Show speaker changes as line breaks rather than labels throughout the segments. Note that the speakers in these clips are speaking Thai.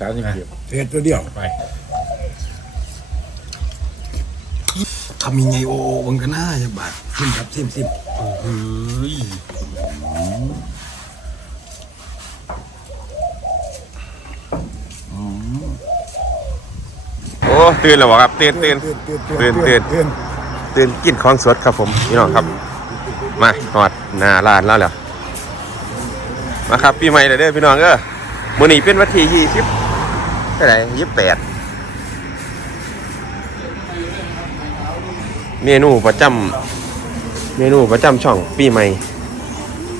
สามสิบเจ็ด
เศษตัวเดียว
ไป
ทำยังไงโอโอบังกันหน้าจะบาดซิมครับซิมซิม
เฮ้ย
โอ้ตื่นแล้วบ่ครับตื่นตื่นตื่นตื่น
ตื่น
ตื่นกินของสดครับผมพี่น้องครับ มาหอดหน้าร้านแล้วเหรอมาครับปีใหม่เลยเด้อพี่น้องเออมื้อนี้เป็นวันที่ยี่สิบเท่าไหร่ยี่สิบแปดเมนูประจำเมนูประจำช่องปีใหม่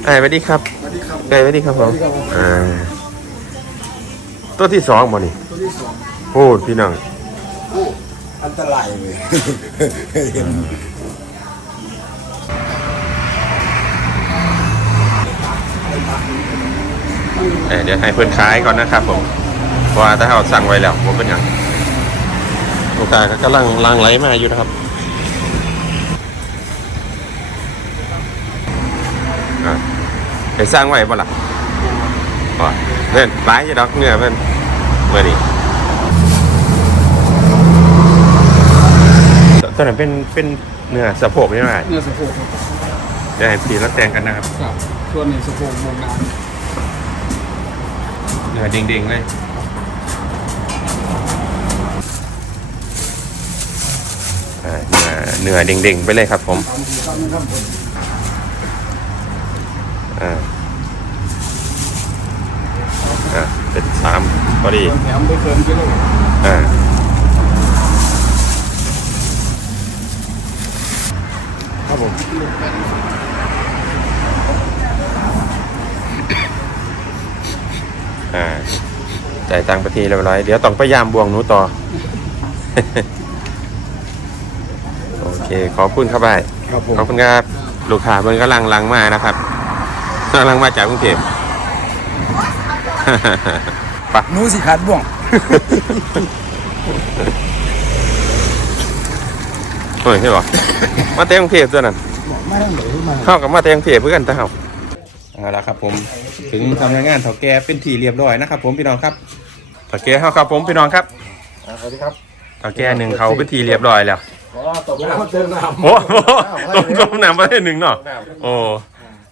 ไอ้ายสวัสดีครับ
สวัสดีครับ
ไอ้ายสวัสดีครับผม
สวัสดีครับผม
อ่าตัวที่สองบ่นี่
ตัวที่สอง
พูดพี่น้อง
โอ้อันตรายเลยเห็น
เอ่อเดี๋ยวให้เพื่อนขายก่อนนะครับผม เพราะว่าถ้าเราสั่งไว้แล้วผมเป็นอย่างลูกค้าก็กำลังลังไหลมาอยู่นะครับอะไปสร้างไว้บ่ล่ะอ๋อเล่นร้ายจะดอกเนื้อเพื่อนเมื่อนี้ตอนนั้นเป็นเป็นเนื้อสะโพกนี่ไหม
เนื้อสะโพกครับ
เดี๋ยวให้พี่รับแตงกันนะครับ
ครับส่วนนี้สะโพกโบราณ
เนื้อเด้งๆเลยอ่า เนื้อเนื้อเด้งๆ ไปเลยครับผมอ่าอ่าเป็นสามพอดี
แถมไปเพิ่มกิโล
อ่า
ครับผม
อ่าจ่ายตังค์ไปทีเรียบร้อย เดี๋ยวต้องพยายามบวงหนูต่อ เคขอบคุณครับบ่าย
ครับผม
ขอบคุณครับลูกค้ามันกำลังลังมานะครับกำลังมาจากกรุงเทพไปะ
หนูสิขาดบ่วง
เฮ้ยใช่ปะมาเตะกรุงเทพตัวนั้น
บอกไม่ต้องเลยมา
เข้ากับมาเตะกรุงเทพเพื่อนแต่เฮาเอาละครับผมถึงทำงานเถาแก่เป็นทีเรียบร้อยนะครับผมพี่น้องครับเถาแก่เฮาครับผมพี่น้องครับ
สวัสดีครับ
เถาแก่หนึ่งเขาเป็นทีเรียบร้อยแล้ว
ตบน้ำเติมน้ำ
โอ้โหต้มต้มน้ำมาได้หนึ่งเนาะโอ้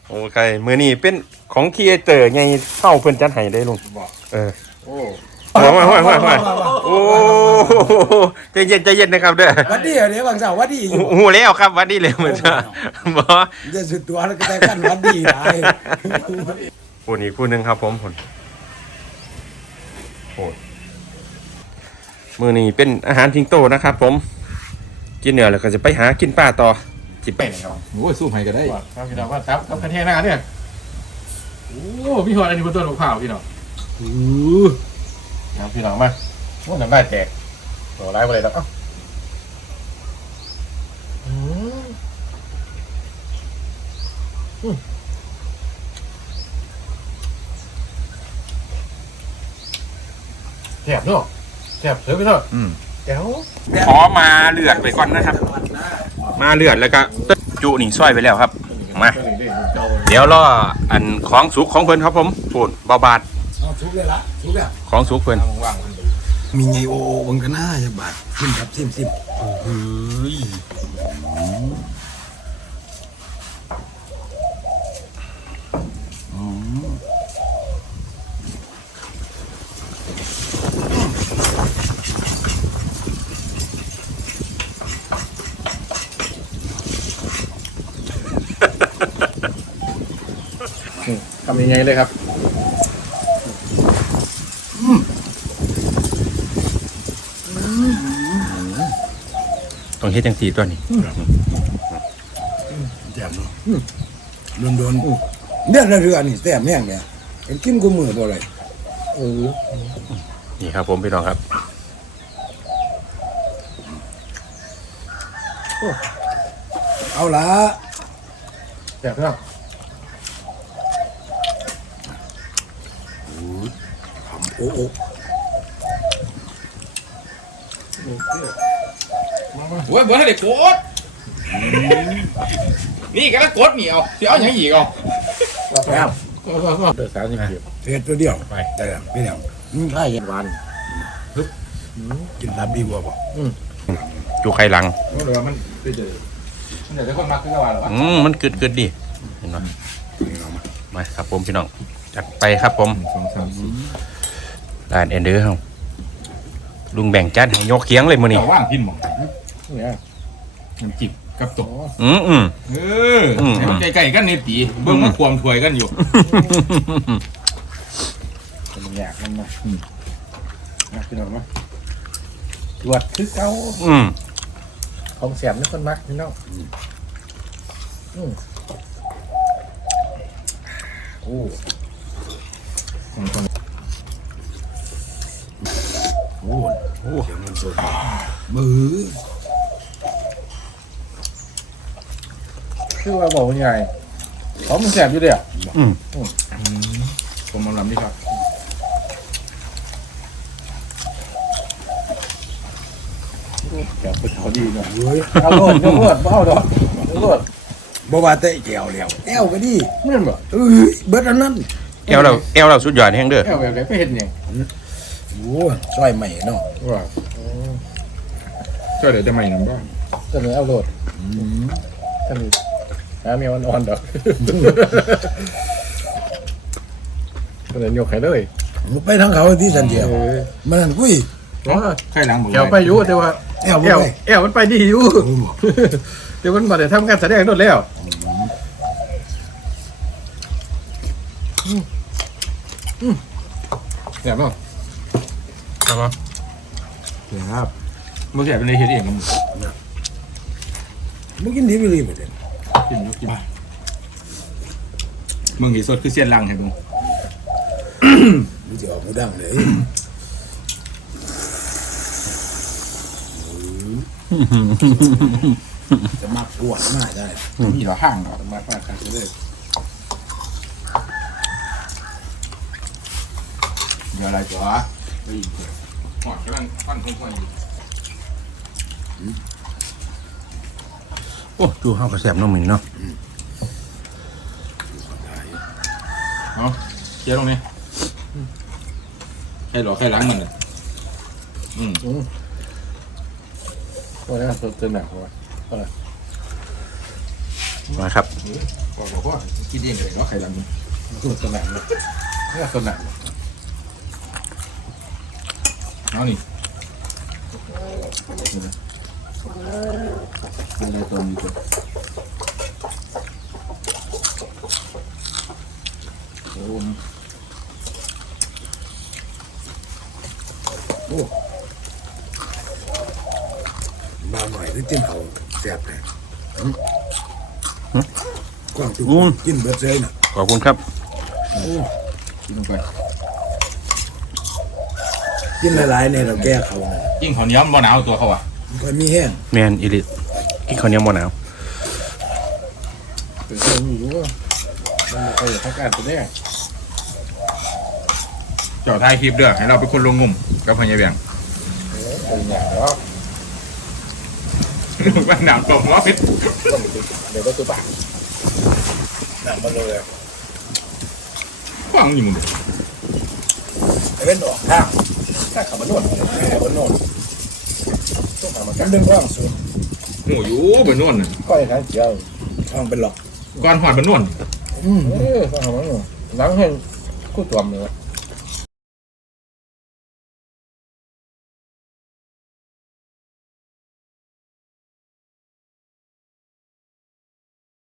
โอเคมือนี้เป็นของคีเอเตอร์ไงเข้าเพิ่นจัดให้ได้ลุงเออ
โอ้
โอ้ยโอ้ยโอ้ยโอ้ยโอ้ใจเย็นใจเย็นนะครับเด้อ
วัดดีเดี๋ยวบางสาววัดดีอยู่
หูแล้วครับวัดดีเลยเหมือนจะบอ
จะสุดตัวแล้วก็แต่กันวัดดีหลาย
ผู้นี้ผู้หนึ่งครับผมผลโอ้ยมือนี้เป็นอาหารทิงโตนะครับผม กินเนื้อแล้วก็จะไปหากินปลาต่อจิไปครับ
โอ้ยสู้ให้ก็ได้ครับพี่น้องว่าตับกับกระเทียมหน้าเนี่ยโอ้พี่หอดอันนี้บนต้นมะพร้าวพี่น้องครับพี่น้องมาโอ้น้ำได้แตกโอ้ร้ายไปเลยแล้วเอ้าอืมอืมแถบเนาะแถบเสือพี่น้อ งแก้ว
ขอมาเลือดไปก่อนนะครับ มาเลือดแล้วก็จุนี่ซอยไปแล้วครับ มา เดี๋ยวรออันของสุกของเพิ่นครับผมพูดบาบาด
เอาทุกเลยละทุกแล้ว
ของสุกเพิ่น
ว่างๆมันดู
มีไงโอโอบังกันหน้าจะบาดซิมครับซิมซิม
เฮ้ย
ยังไงเลยครับ
ต้องเฮ็ดจังสีตัวนี้
แจ่มเนาะโดนโดนเดือดเรือนี่แต้มแม่งเนี่ยเป็นกินกูมือบ่เลย
เออ
นี่ครับ ผมพี่น้องครับ
เอาละ
แบบนี้
โอ้โอ
โอ้ยเบอร์ให้เด็กกดนี่ก็แล้วกดเหนียวเสียเอาอย่างอีกเอะ
แต้ม
เดือดสามสิบเจ็ด
เศษตัวเดียว
ไป
แต่ไม่เดียว
อืมใช่เห็นวาน
กินลาบดีกว่าป่ะ
จูไข่หลัง
มันเป็นเดือดมันเดี๋ยวจะคนมักขึ้นกันว่าหรอวะ
อืมมันเกึดเกึดดิเห็นไหมมาครับผมพี่น้องจัดไปครับผม
สองสามสี่
ร้านเอ็นเดอร์เฮาลุงแบ่งจานให้ยกเคียงเลยมื้อนี้
แต่ว่างพินหมองเนี่ยน้ำจิบกับตก
อืมอืม
เออ
อืม
ให้มันใกล้ๆกันนี่ตีเบิ่งมันความถวยกันอยู่
มันอยากมันมาอืมมาพี่น้องมาตรวจคือเก่า
อืม
ของแสบนี่คนมักพี่น้องอืมโอ้
ของคน
โอ้โหเสียง สดมือ
คือว่าบอกยังไงเขามันแสบอยู่เดียว
อืม
ผมมาลำนี่ครับ
แสบเป็นเขาดีเนาะ
เฮ้ย
เอาโลดเอาโลดเอาโลดเอาโลด
บ่ว่าแต่แก้วแล้วแก้วก็ดี
แม่นบ่
เอ้ยเบิดอันนั้น
แอวเราแอวเราสุดยอดแห้งเด้อ
แค่แบบไหนไปเห็นยัง
โอ้ยซอยใหม่เนาะ
ว่า
ช่วยเดี๋ยวจะใหม่น้ำบ้าง
เสนอเอาโลดท่านนี้น้ำมีวันอ่อนดอกเสนอยกให้เลย
บ่ไปทางเขาที่สันเดียว
เออ
มันนั่นกุ้ย
ใครล้างบุ
แก้วไปอยู่แต่ว่า
แก้วบ่
แก้ว
ไป
แก้วมันไปดีอยู่
โอ้โห
เดี๋ยวมันมาได้ทำการแสดงโดนแล้วแซ่บเนาะ
ครับผม
ครับ
มื่อกี้เป็นในเฮ็ดเองกับมึง
มึงกินดีไปเลยบ่เด้
กินอยุกินมึงเห็นสดคือเสี้ยนลังให้มึง
มึงจะออกมาดังเลยจะมักปวดมากได้
มีเหรอห้างเหรอมาฟาดกันเลยเดี๋ยวอะไรจ๋วไปอีกหอดกำลังปั้นคนๆอยู่
โอ้จูเฮาก็แซ่บเนาะมื้อนี้เนาะ
เอาเคลียร์ตรงนี้ใครหรอใครล้างมันอะอืม
วันนี้สดจนหนักว่ะ
มาครับ
บอกบอกว่าคิดเองเลยว่าใครล้างมัน
สดจนหนักเลยนี่สดหนัก
เอานี่ อะไรตัวนี้ตัวโอ้โห
มาหน่อยที่กินเขาแซ่บเลยกว้างจุกกินเบิดเลยน่ะ
ขอบคุณครับ
กินลงไป
กินหลายๆเนี่ยเราแก้เขาน่ะ
ยิ่งข้าวเหนียวมันบ่หนาวตัวเขาอะ
มันก็มีแห้ง
แม่นอีหลิกินข้าวเหนียวบ่หนาว
เป็นคนอยู่ว่ามันไปทำการแสดง
เจ้าท้ายคลิปเด้อให้เราเป็นคนลงงมกับพญาแบง
เป็นอย่างแล้ว
ว่าหนาวตกล้อพิษ
เดี๋ยวก็ตัวปากหนักมาเลย
ฟังอยู่มึง
ไอ้เป็นออกทาง
ถ้าขับมานวดขับมานวด ต้องขับมา
กันเป็นกว้างสุด
โอ้ยบนนวลน่ะ
ก้อยขางเจียว
ทางเป็นหลอก
ก่อนหอดบนนวล
อืม
เออต้องขับมานวดหลังเห็นคู่ตัวมเลย